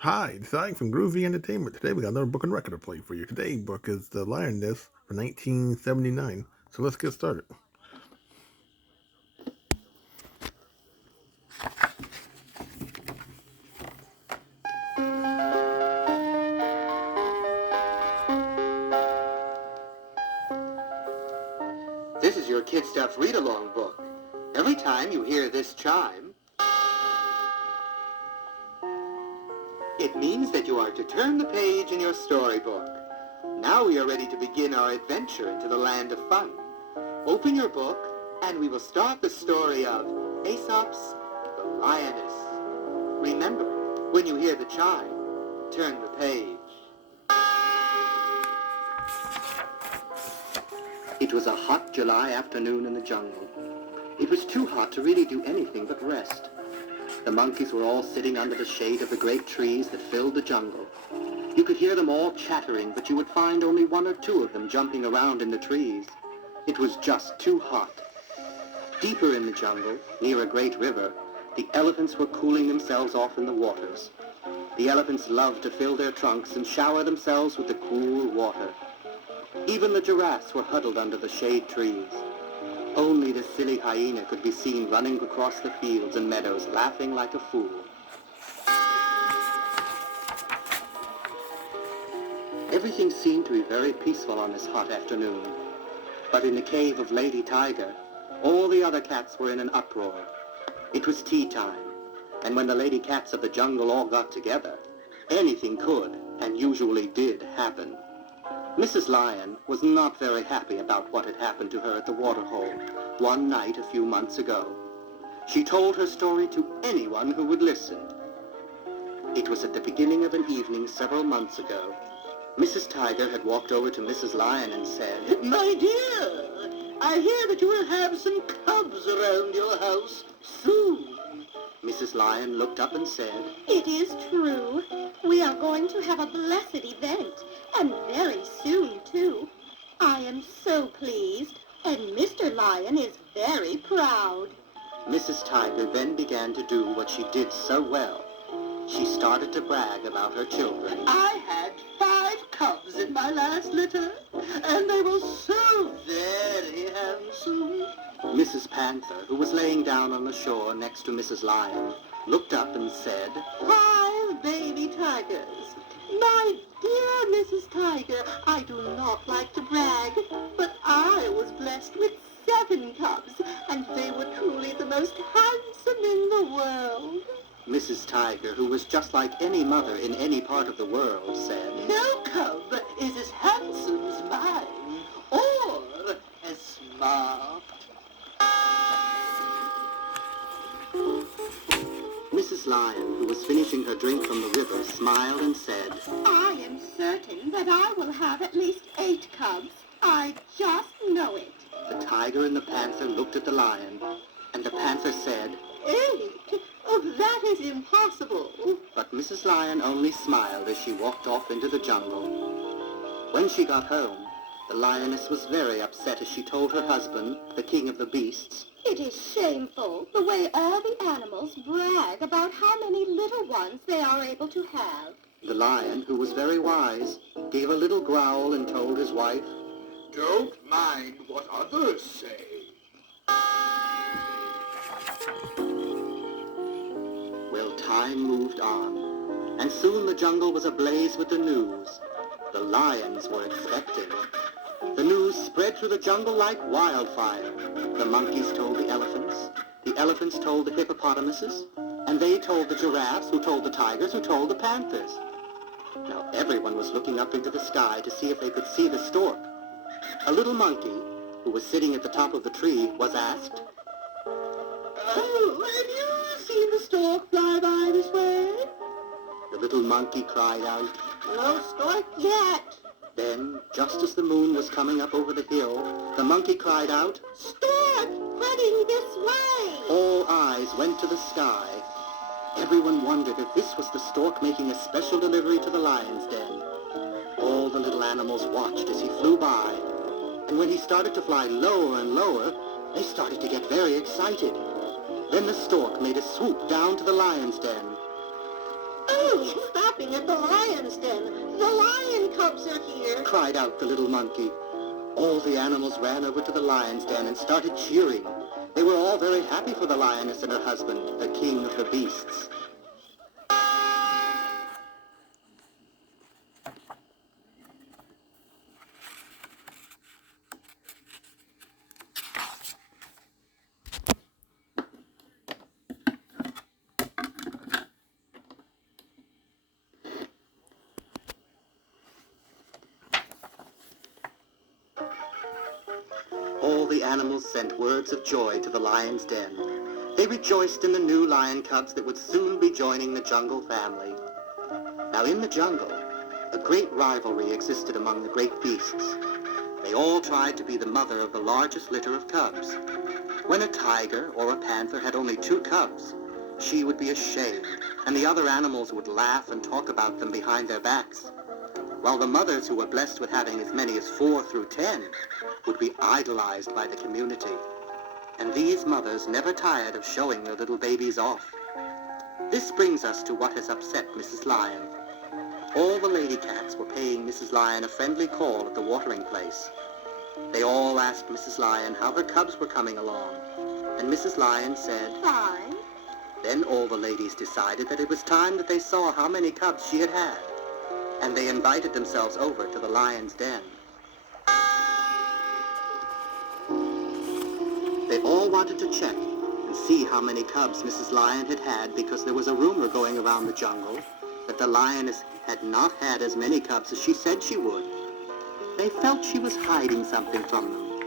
Hi, it's I from Groovy Entertainment. Today we got another book and record to play for you. Today's book is The Lioness from 1979. So let's get started. This is your Kid Stuff read-along book. Every time you hear this chime, it means that you are to turn the page in your storybook. Now we are ready to begin our adventure into the land of fun. Open your book, and we will start the story of Aesop's The Lioness. Remember, when you hear the chime, turn the page. It was a hot July afternoon in the jungle. It was too hot to really do anything but rest. The monkeys were all sitting under the shade of the great trees that filled the jungle. You could hear them all chattering, but you would find only one or two of them jumping around in the trees. It was just too hot. Deeper in the jungle, near a great river, the elephants were cooling themselves off in the waters. The elephants loved to fill their trunks and shower themselves with the cool water. Even the giraffes were huddled under the shade trees. Only the silly hyena could be seen running across the fields and meadows, laughing like a fool. Everything seemed to be very peaceful on this hot afternoon. But in the cave of Lady Tiger, all the other cats were in an uproar. It was tea time, and when the lady cats of the jungle all got together, anything could, and usually did, happen. Mrs. Lion was not very happy about what had happened to her at the waterhole one night a few months ago. She told her story to anyone who would listen. It was at the beginning of an evening several months ago. Mrs. Tiger had walked over to Mrs. Lion and said, "My dear, I hear that you will have some cubs around your house soon." Mrs. Lion looked up and said, "It is true. We are going to have a blessed event, and very soon, too. I am so pleased, and Mr. Lion is very proud." Mrs. Tiger then began to do what she did so well. She started to brag about her children. "I had 5 cubs in my last litter, and they were so very handsome." Mrs. Panther, who was laying down on the shore next to Mrs. Lion, looked up and said, "5 baby tigers. My dear Mrs. Tiger, I do not like to brag, but I was blessed with 7 cubs, and they were truly the most handsome in the world." Mrs. Tiger, who was just like any mother in any part of the world, said, "No cub is as handsome as mine, or as smart." Mrs. Lion, who was finishing her drink from the river, smiled and said, "I am certain that I will have at least 8 cubs. I just know it." The tiger and the panther looked at the lion, and the panther said, 8? Oh, that is impossible. but Mrs. Lion only smiled as she walked off into the jungle. When she got home, the lioness was very upset as she told her husband, the king of the beasts, It is shameful, the way all the animals brag about how many little ones they are able to have. The lion, who was very wise, gave a little growl and told his wife, Don't mind what others say. Well, time moved on, and soon the jungle was ablaze with the news. The lions were expecting. The news spread through the jungle like wildfire. The monkeys told the elephants told the hippopotamuses, and they told the giraffes, who told the tigers, who told the panthers. Now everyone was looking up into the sky to see if they could see the stork. A little monkey, who was sitting at the top of the tree, was asked, "Oh, have you seen the stork fly by this way?" The little monkey cried out, "No stork yet." Then, just as the moon was coming up over the hill, the monkey cried out, "Stork, heading this way!" All eyes went to the sky. Everyone wondered if this was the stork making a special delivery to the lion's den. All the little animals watched as he flew by, and when he started to fly lower and lower, they started to get very excited. Then the stork made a swoop down to the lion's den. Oh, it's that stopping at the lion's den. The lion cubs are here, cried out the little monkey. All the animals ran over to the lion's den and started cheering. They were all very happy for the lioness and her husband, the king of the beasts. All the animals sent words of joy to the lion's den. They rejoiced in the new lion cubs that would soon be joining the jungle family. Now in the jungle, a great rivalry existed among the great beasts. They all tried to be the mother of the largest litter of cubs. When a tiger or a panther had only 2 cubs, she would be ashamed, and the other animals would laugh and talk about them behind their backs, while the mothers who were blessed with having as many as 4 through 10 would be idolized by the community. And these mothers never tired of showing their little babies off. This brings us to what has upset Mrs. Lion. All the lady cats were paying Mrs. Lion a friendly call at the watering place. They all asked Mrs. Lion how her cubs were coming along, and Mrs. Lion said, fine. Then all the ladies decided that it was time that they saw how many cubs she had had, and they invited themselves over to the lion's den. They all wanted to check and see how many cubs Mrs. Lion had had, because there was a rumor going around the jungle that the lioness had not had as many cubs as she said she would. They felt she was hiding something from them.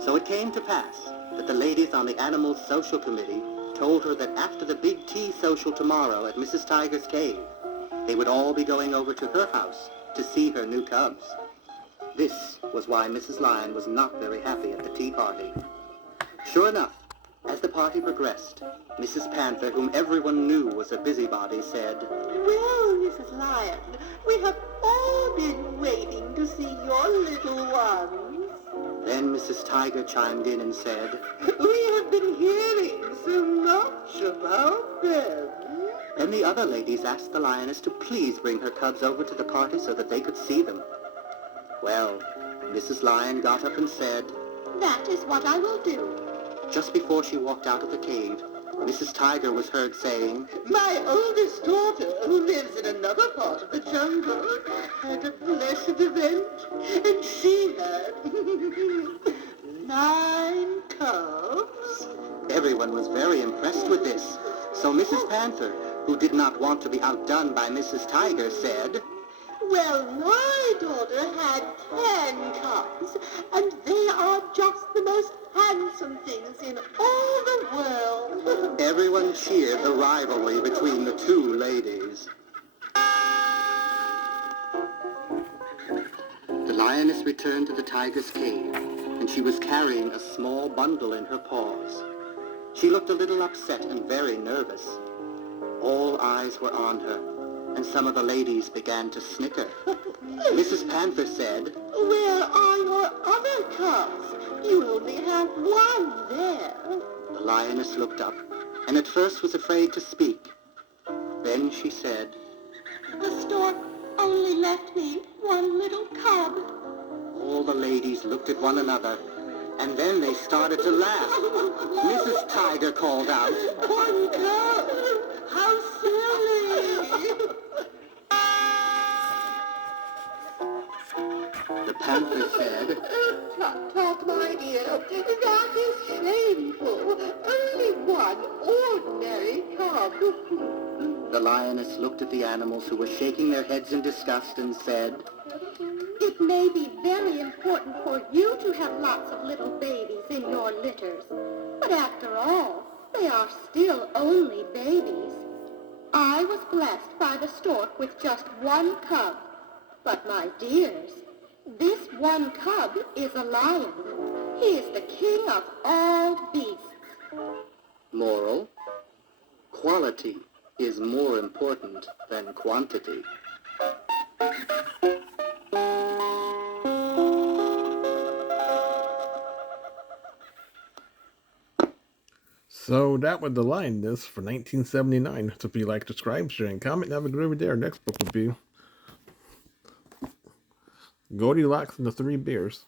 So it came to pass that the ladies on the Animals Social Committee told her that after the big tea social tomorrow at Mrs. Tiger's cave, they would all be going over to her house to see her new cubs. This was why Mrs. Lion was not very happy at the tea party. Sure enough, as the party progressed, Mrs. Panther, whom everyone knew was a busybody, said, Well, Mrs. Lion, we have all been waiting to see your little ones. Then Mrs. Tiger chimed in and said, We have been hearing so much about them. Then the other ladies asked the lioness to please bring her cubs over to the party so that they could see them. Well, Mrs. Lion got up and said, That is what I will do. Just before she walked out of the cave, Mrs. Tiger was heard saying, My oldest daughter, who lives in another part of the jungle, had a blessed event, and she had 9 cubs. Everyone was very impressed with this. So Mrs. Panther, who did not want to be outdone by Mrs. Tiger, said, Well, my daughter had 10 cubs, and they are just the most handsome things in all the world. Everyone cheered the rivalry between the 2 ladies. The lioness returned to the tiger's cave, and she was carrying a small bundle in her paws. She looked a little upset and very nervous. All eyes were on her, and some of the ladies began to snicker. Mrs. Panther said, Where are your other cubs? You only have 1 there. The lioness looked up, and at first was afraid to speak. Then she said, The stork only left me 1 little cub. All the ladies looked at one another, and then they started to laugh. Mrs. Tiger called out, 1 cub! How silly! The panther said, Tut, tut, my dear, that is shameful. Only 1 ordinary cub. The lioness looked at the animals, who were shaking their heads in disgust, and said, It may be very important for you to have lots of little babies in your litters, but after all, they are still only babies. I was blessed by the stork with just 1 cub, but my dears, this 1 cub is a lion. He is the king of all beasts. Moral, quality is more important than quantity. So that was The Lioness for 1979. So if you like, subscribe, share, and comment, have a groovy day. Our next book would be Goldilocks and the Three Bears.